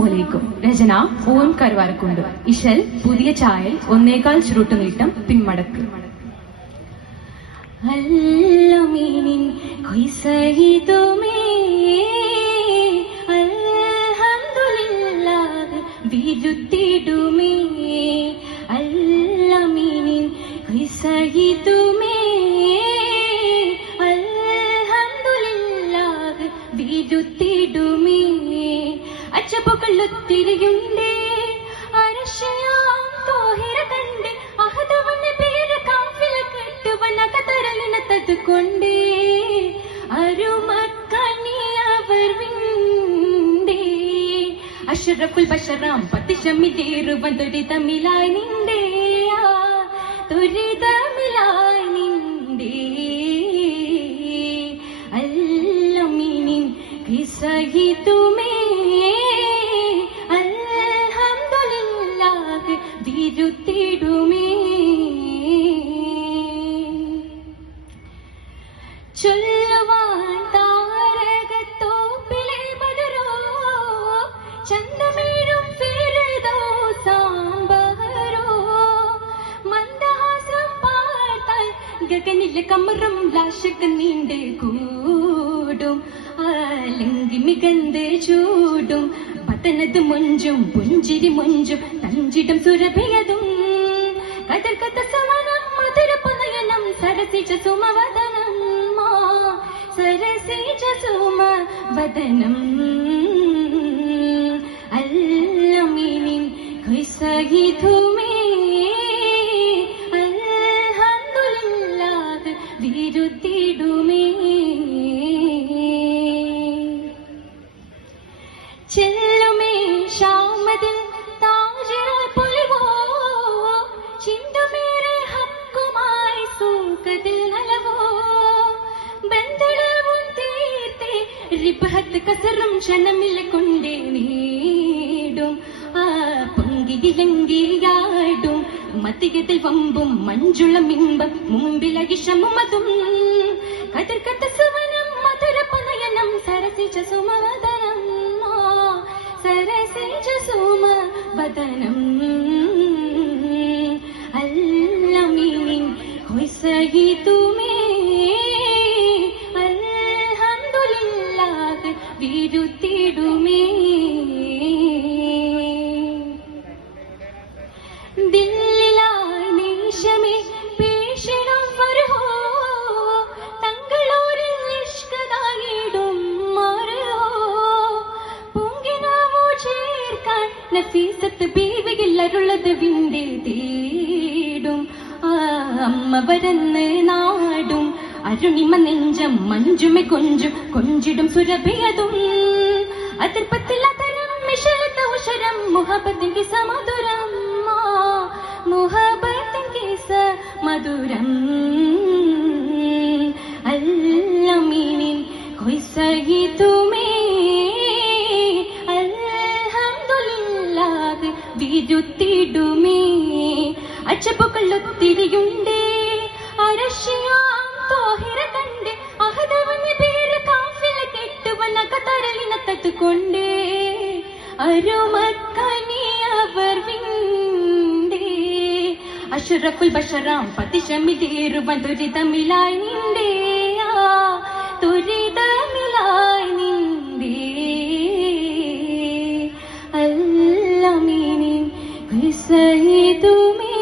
അസ്സലാമുഅലൈക്കും. രചന ഓം കരുവാരക്കുണ്ട്. ഇശൽ പുതിയ ചായൽ 1.25 ചുരുട്ടുനീട്ടം പിന്മടക്ക്. അല്ലമീനിൻ ഖൈസയിതുമേ അൽഹംദുലില്ലാഹ് വിരുത്തിടുമേ അല്ലമീനിൻ ഖൈസയിതുമേ അൽഹംദുലില്ലാഹ് വിരുത്തിടുമേ അച്ചപ്പുകളുത്തിരിയുണ്ടേ അരശയാം തോഹിര കണ്ടേ അഹദവന്റെ പേര് കാഫില കെട്ടുവന കതരലിനത്തത് കൊണ്ടേ അരുമക്കനിയവർ വിണ്ടേ അഷ്റഫുൽ ബശറാം പതിശമിലേറുവൻ ദുരിതമിലായി നിണ്ടേ ദുരിതമിലായി നിണ്ടേ അല്ലമീനിൻ ഖിസയിതുമേ അൽഹംദുലില്ലാഹ് വിരുത്തിടുമേ ചൊല്ലുവാൻ താരകത്തോപ്പിലെ ബദറോ ചന്തമേഴും ഫിർദോ സാംബഹരോ മന്ദഹാസം പാർത്താൽ ഗഗനിലെ കമറും ലാശക്ക് നീണ്ടേ കൂടും ആലങ്കി മികந்து ചൂടും പതനത് മൊഞ്ചും പുഞ്ചിരി മൊഞ്ചും തഞ്ചിടം സുരഭിയതും കതർ കഥ സവനം മധുര പനയനം സരസിച്ച സുമവദനം സരസിച്ച സുമവദനം അല്ലമീനിൻ ഖൈസയിതുമേ അൽഹംദുലില്ലാഹ് വിരുത്തിടുമേ ചെല്ലുമേ ഷാമദിൽ താജിറായി പൊലിവോ ചിന്തമേറെ ഹക്കുമായി സൂക്കതിൽ നലവോ ബന്ധടവും തീർത്തേ റിബഹത്ത് കസറും ക്ഷണമില്ല കൊണ്ടേ നീടും ആ പൊങ്കിതിലങ്കിയാടും മത്തിയതിൽ വമ്പും മഞ്ചുള്ള മിമ്പം മുമ്പിലകിഷമുമതും കതിർ കത്ത സുവനം മധുര പനയനം സരസിച്ച സുമവദനം സരസിച്ച സുമവദനം അല്ലമീനിൻ ഖൈസയിതുമേ അൽഹംദുലില്ലാഹ് വിരുത്തിടുമേ ദില്ലിലായി നിശമേ പേശണം ഫർഹോ തങ്ങളോരിൽ ഇഷ്കദായിടും മറോ പൊങ്കിനാവോ ചേർക്കാൻ നഫീസത്ത് ബീവിയിൽ അരുളത് വിണ്ടേ തേടും അമ്മ വരന്ന് നാടും അരുണിമ നെഞ്ചം മഞ്ചുമെ കൊഞ്ചും കൊഞ്ചിടും സുരഭിയതും അതിർപ്പത്തിൽ അതരം മിഷലത്ത ഉഷരം മുഹബത്തിൻ കിസ മധുരം മുഹബത്തിൻ കിസ മധുരം അല്ലമീനിൻ ഖൈസയിതുമേ അൽഹംദുലില്ലാഹ് വിരുത്തിടുമേ അച്ചപ്പുകളുത്തിരിയുണ്ടേ അരശയാം തോഹിര കണ്ടേ അഹദവന്റെ പേര് കാഫില കെട്ടുവന കതരലിനത്തത് കൊണ്ടേ അരുമക്കനിയവർ വിണ്ടേ അഷ്റഫുൽ ബശറാം പതിശമിലേറുവൻ ദുരിതമിലായി നിണ്ടേ ദുരിതമിലായി നിണ്ടേ അല്ലമീനിൻ ഖൈസയിതുമേ